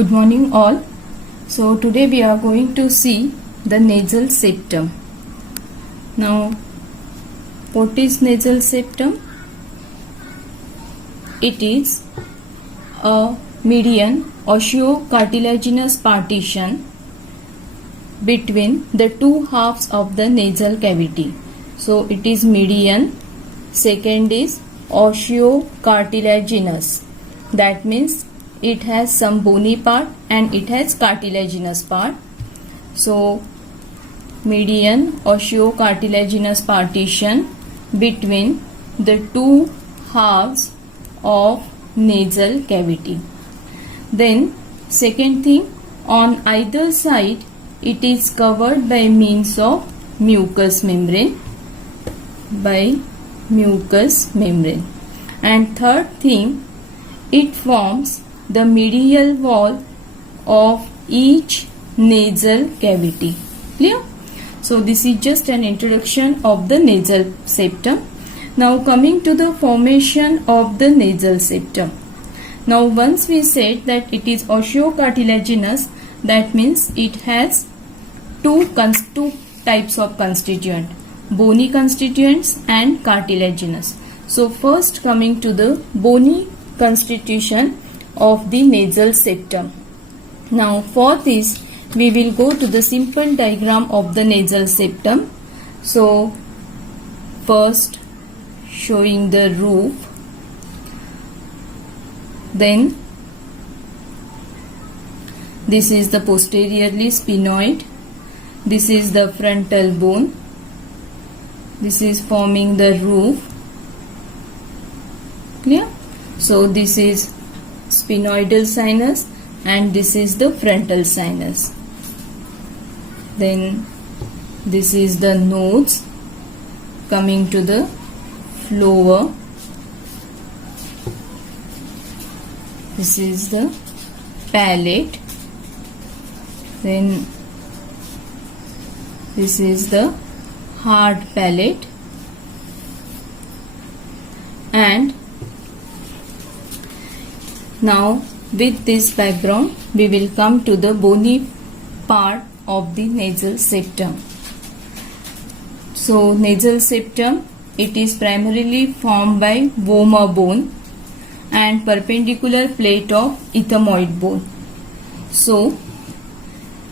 Good morning all. So today we are going to see the nasal septum. Now what is nasal septum? It is a median osteocartilaginous partition between the two halves of the nasal cavity. So it is median. Second is osteocartilaginous. That means it has some bony part and it has cartilaginous part. So median osteocartilaginous partition between the two halves of nasal cavity. Then second thing, on either side it is covered by means of mucous membrane. And third thing, it forms the medial wall of each nasal cavity. Clear? So this is just an introduction of the nasal septum. Now coming to the formation of the nasal septum. Now once we said that it is osteocartilaginous, that means it has two types of constituent, bony constituents and cartilaginous. So first coming to the bony constitution of the nasal septum. Now for this we will go to the simple diagram of the nasal septum. So first showing the roof, then this is the posteriorly sphenoid, this is the frontal bone, this is forming the roof. Clear? So this is sphenoidal sinus and this is the frontal sinus. Then this is the nose coming to the floor. This is the palate. Then this is the hard palate. And now with this background we will come to the bony part of the nasal septum. So nasal septum, it is primarily formed by vomer bone and perpendicular plate of ethmoid bone. So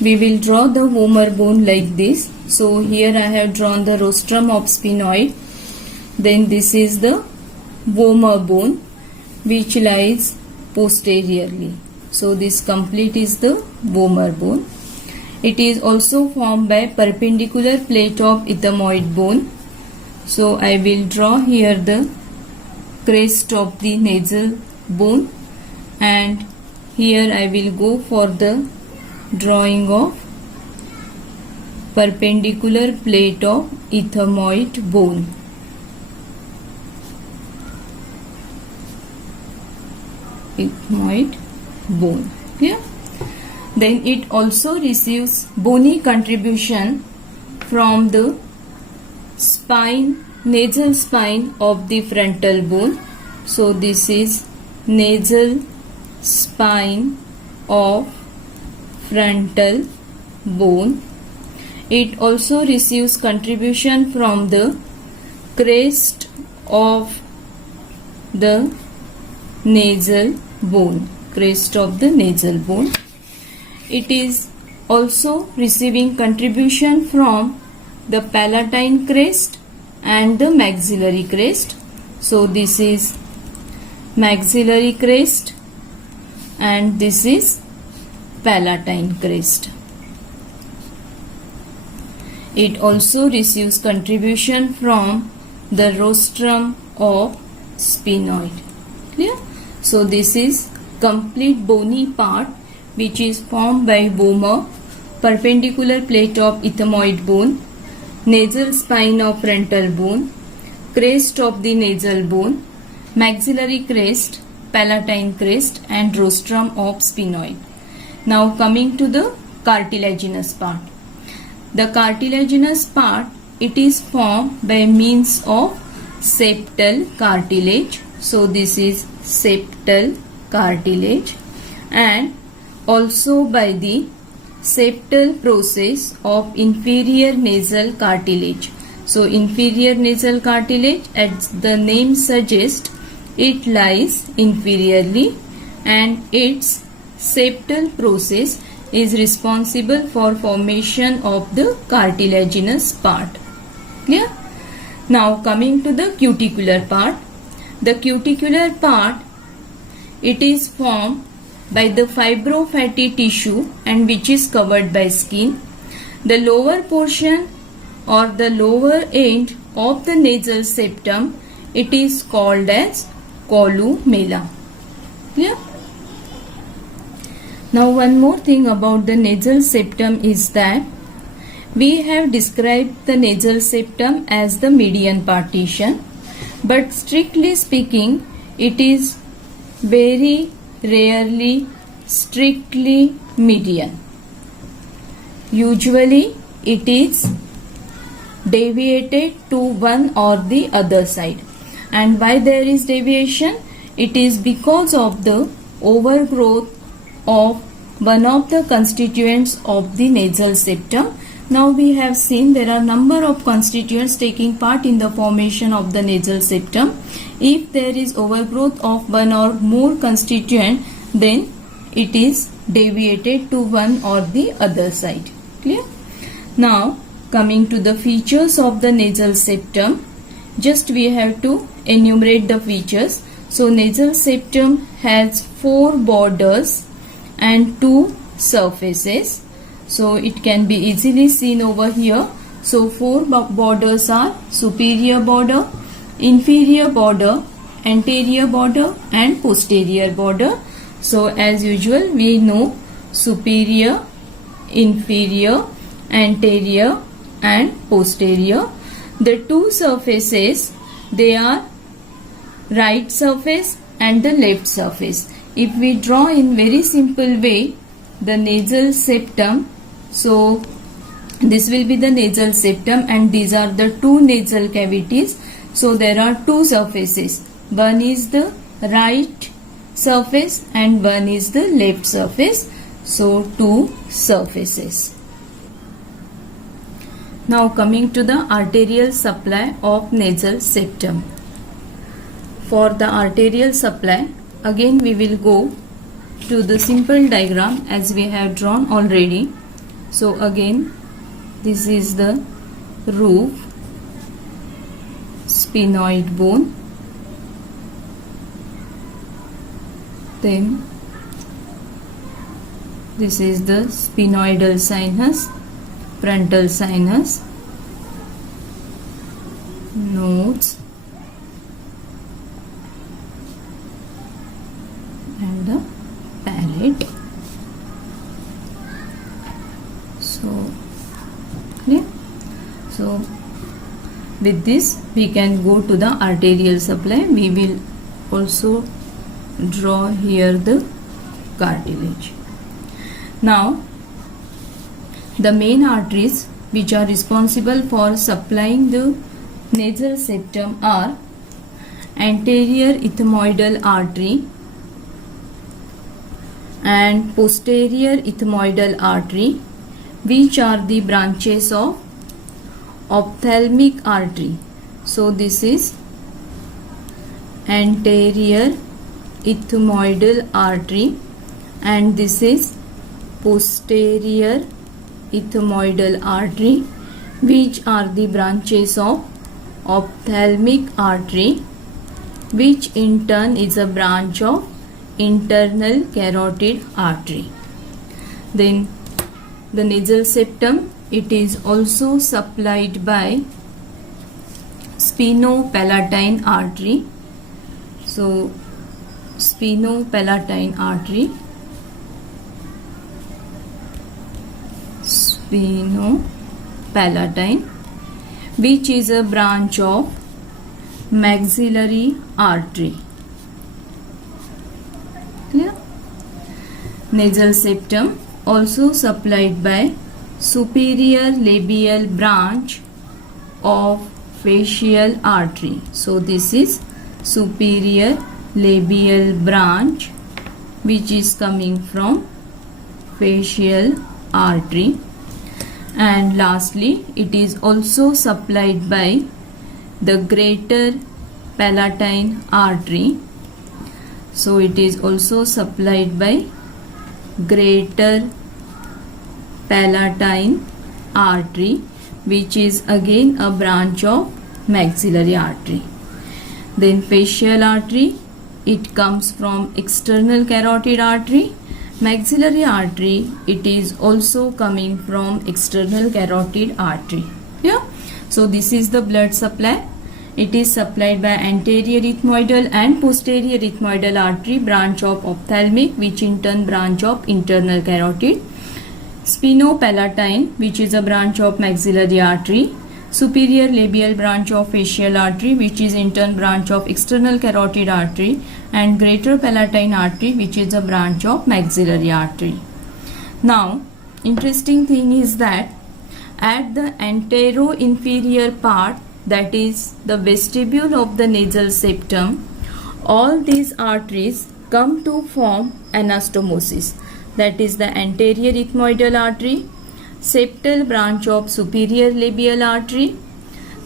we will draw the vomer bone like this. So here I have drawn the rostrum of sphenoid. Then this is the vomer bone which lies posteriorly. So this complete is the vomer bone. It is also formed by perpendicular plate of ethmoid bone. So I will draw here the crest of the nasal bone, and here I will go for the drawing of perpendicular plate of ethmoid bone. Ethmoid bone. Clear? Then it also receives bony contribution from the spine, nasal spine of the frontal bone. So this is nasal spine of frontal bone. It also receives contribution from the crest of the nasal bone. Crest of the nasal bone. It is also receiving contribution from the palatine crest and the maxillary crest. So this is maxillary crest and this is palatine crest. It also receives contribution from the rostrum of sphenoid. Clear? So this is complete bony part which is formed by vomer, perpendicular plate of ethmoid bone, nasal spine of frontal bone, crest of the nasal bone, maxillary crest, palatine crest and rostrum of sphenoid. Now coming to the cartilaginous part. The cartilaginous part, it is formed by means of septal cartilage. So this is septal cartilage, and also by the septal process of inferior nasal cartilage. So inferior nasal cartilage, as the name suggests, it lies inferiorly and its septal process is responsible for formation of the cartilaginous part. Clear? Now coming to the cuticular part. The cuticular part, it is formed by the fibrofatty tissue and which is covered by skin. The lower portion or the lower end of the nasal septum, it is called as columella. Clear? Now one more thing about the nasal septum is that we have described the nasal septum as the median partition, but strictly speaking it is very rarely strictly median. Usually it is deviated to one or the other side. And why there is deviation? It is because of the overgrowth of one of the constituents of the nasal septum. Now we have seen there are number of constituents taking part in the formation of the nasal septum. If there is overgrowth of one or more constituent, then it is deviated to one or the other side. Clear? Now coming to the features of the nasal septum, just we have to enumerate the features. So nasal septum has 4 borders and 2 surfaces. So it can be easily seen over here. So 4 borders are superior border, inferior border, anterior border and posterior border. So as usual we know superior, inferior, anterior and posterior. The 2 surfaces, they are right surface and the left surface. If we draw in very simple way the nasal septum, so this will be the nasal septum and these are the 2 nasal cavities. So there are 2 surfaces. One is the right surface and one is the left surface. So 2 surfaces. Now coming to the arterial supply of nasal septum. For the arterial supply, again we will go to the simple diagram as we have drawn already. So again this is the roof, sphenoid bone, then this is the sphenoidal sinus, frontal sinus, nodes and the palate. So clear? So with this we can go to the arterial supply. We will also draw here the cartilage. Now the main arteries which are responsible for supplying the nasal septum are anterior ethmoidal artery and posterior ethmoidal artery, which are the branches of ophthalmic artery. So this is anterior ethmoidal artery and this is posterior ethmoidal artery, which are the branches of ophthalmic artery, which in turn is a branch of internal carotid artery. Then the nasal septum, it is also supplied by sphenopalatine artery. So sphenopalatine artery, sphenopalatine, which is a branch of maxillary artery. Clear? Nasal septum also supplied by superior labial branch of facial artery. So this is superior labial branch which is coming from facial artery. And lastly, it is also supplied by the greater palatine artery. So it is also supplied by greater palatine artery, which is again a branch of maxillary artery. Then facial artery, it comes from external carotid artery. Maxillary artery, it is also coming from external carotid artery. Yeah. So this is the blood supply. It is supplied by anterior ethmoidal and posterior ethmoidal artery, branch of ophthalmic, which in turn branch of internal carotid. Spinopalatine, which is a branch of maxillary artery. Superior labial branch of facial artery, which is in turn branch of external carotid artery, and greater palatine artery, which is a branch of maxillary artery. Now, interesting thing is that at the antero-inferior part, that is the vestibule of the nasal septum, all these arteries come to form anastomosis. That is the anterior ethmoidal artery, septal branch of superior labial artery,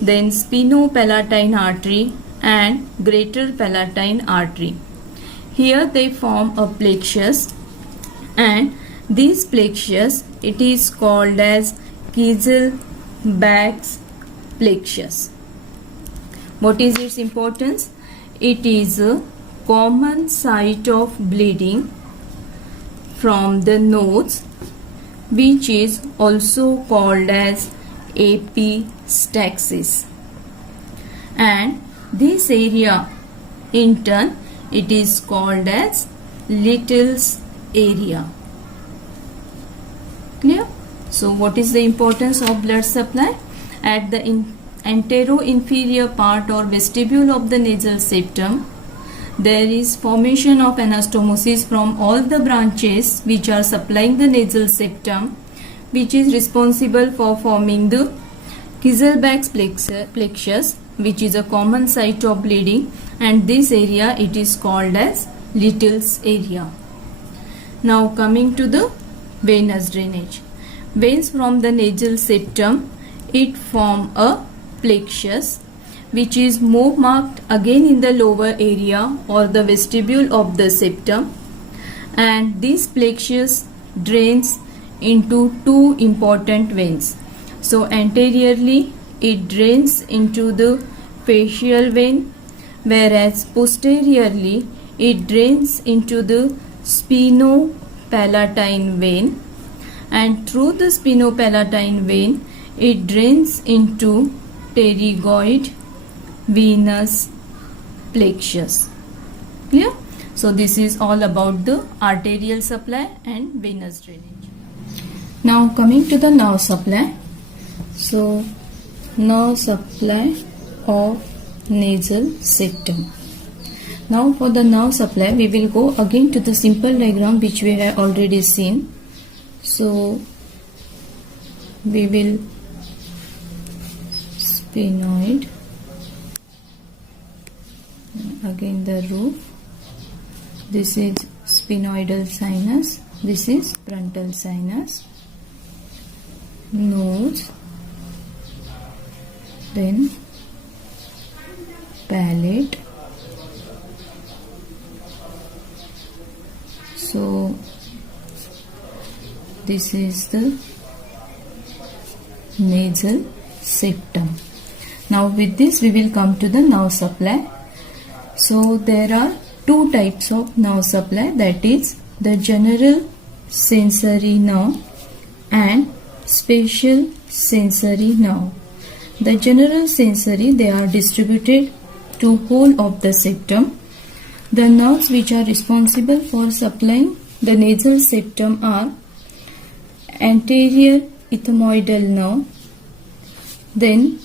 then spinopalatine artery and greater palatine artery. Here they form a plexus, and this plexus, it is called as Kieselbach's plexus. What is its importance? It is a common site of bleeding from the nose, which is also called as epistaxis, and this area in turn it is called as Little's area. Clear? So what is the importance of blood supply? At the antero-inferior part or vestibule of the nasal septum, there is formation of anastomosis from all the branches which are supplying the nasal septum, which is responsible for forming the Kieselbach's plexus, which is a common site of bleeding, and this area it is called as Little's area. Now coming to the venous drainage. Veins from the nasal septum, it form a plexus, which is more marked again in the lower area or the vestibule of the septum, and this plexus drains into two important veins. So anteriorly it drains into the facial vein, whereas posteriorly it drains into the spinopalatine vein, and through the spinopalatine vein it drains into pterygoid venous plexus. Clear? So this is all about the arterial supply and venous drainage. Now coming to the nerve supply. So nerve supply of nasal septum. Now for the nerve supply, we will go again to the simple diagram which we have already seen. So we will sphenoid, again the roof, this is sphenoidal sinus, this is frontal sinus, nose, then palate. So this is the nasal septum. Now with this we will come to the nerve supply. So there are two types of nerve supply, that is the general sensory nerve and special sensory nerve. The general sensory, they are distributed to whole of the septum. The nerves which are responsible for supplying the nasal septum are anterior ethmoidal nerve, then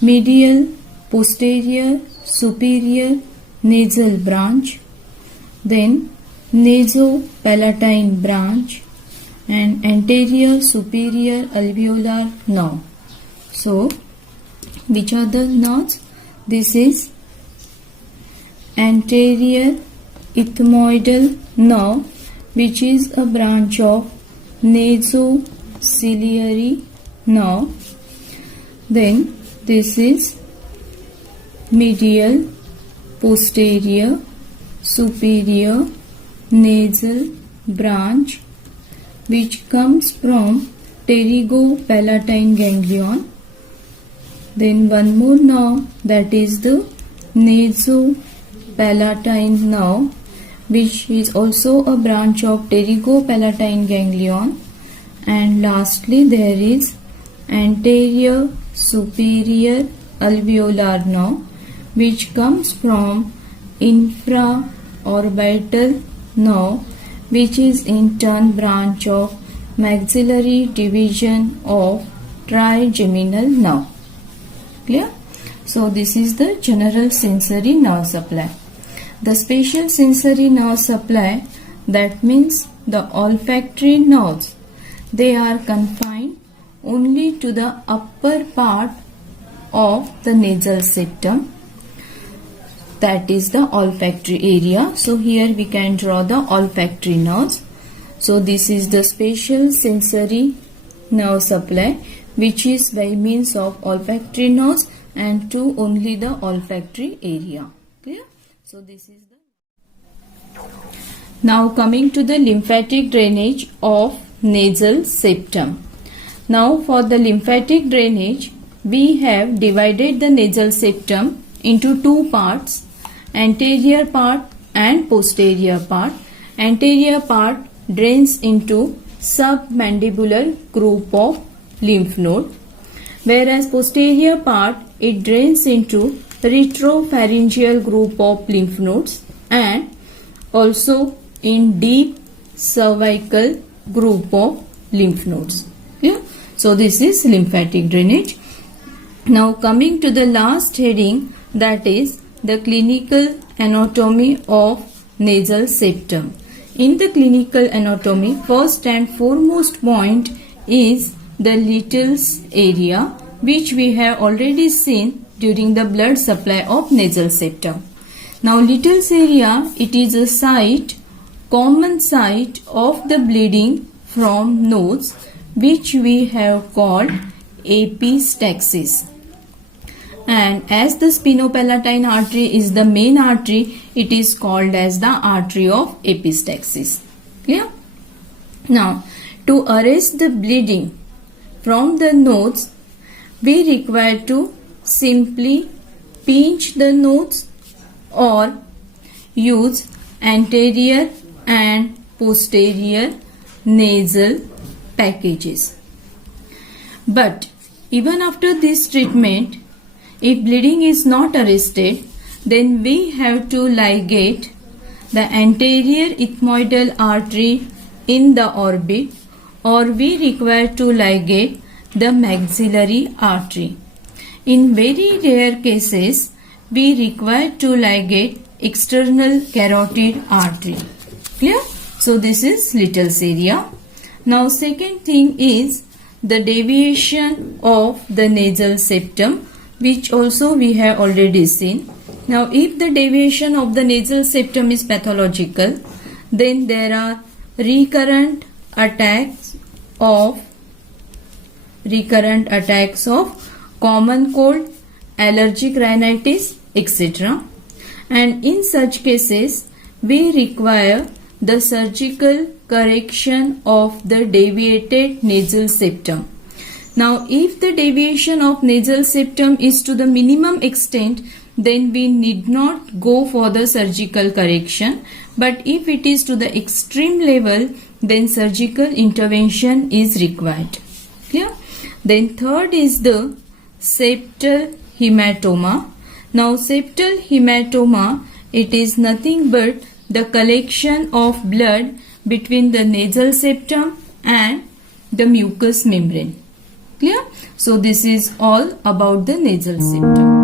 medial, posterior, superior nasal branch, then nasopalatine branch, and anterior superior alveolar nerve. So which are the nerves? This is anterior ethmoidal nerve, which is a branch of nasociliary nerve. Then this is medial, posterior, superior nasal branch which comes from pterygopalatine ganglion. Then one more nerve, that is the nasopalatine nerve, which is also a branch of pterygopalatine ganglion. And lastly there is anterior superior alveolar nerve, which comes from infraorbital nerve, which is in turn branch of maxillary division of trigeminal nerve. Clear? So this is the general sensory nerve supply. The special sensory nerve supply, that means the olfactory nerves, they are confined only to the upper part of the nasal septum, that is the olfactory area. So here we can draw the olfactory nerves. So this is the special sensory nerve supply, which is by means of olfactory nerves and to only the olfactory area. Clear? So this is the. Now coming to the lymphatic drainage of nasal septum. Now for the lymphatic drainage, we have divided the nasal septum into two parts, anterior part and posterior part. Anterior part drains into submandibular group of lymph node, whereas posterior part, it drains into retropharyngeal group of lymph nodes and also in deep cervical group of lymph nodes. Yeah? So this is lymphatic drainage. Now coming to the last heading, that is the clinical anatomy of nasal septum. In the clinical anatomy, first and foremost point is the Little's area, which we have already seen during the blood supply of nasal septum. Now Little's area, it is a site, common site of the bleeding from nose, which we have called epistaxis. And as the spinopalatine artery is the main artery, it is called as the artery of epistaxis. Clear? Now, to arrest the bleeding from the nose, we require to simply pinch the nose or use anterior and posterior nasal packages. But even after this treatment, if bleeding is not arrested, then we have to ligate the anterior ethmoidal artery in the orbit, or we require to ligate the maxillary artery. In very rare cases, we require to ligate external carotid artery. Clear? So this is Little's area. Now second thing is the deviation of the nasal septum, which also we have already seen. Now if the deviation of the nasal septum is pathological, then there are recurrent attacks of common cold, allergic rhinitis, etc. And in such cases, we require the surgical correction of the deviated nasal septum. Now, if the deviation of nasal septum is to the minimum extent, then we need not go for the surgical correction. But if it is to the extreme level, then surgical intervention is required. Clear? Then third is the septal hematoma. Now, septal hematoma, it is nothing but the collection of blood between the nasal septum and the mucous membrane. Clear? So this is all about the nasal septum.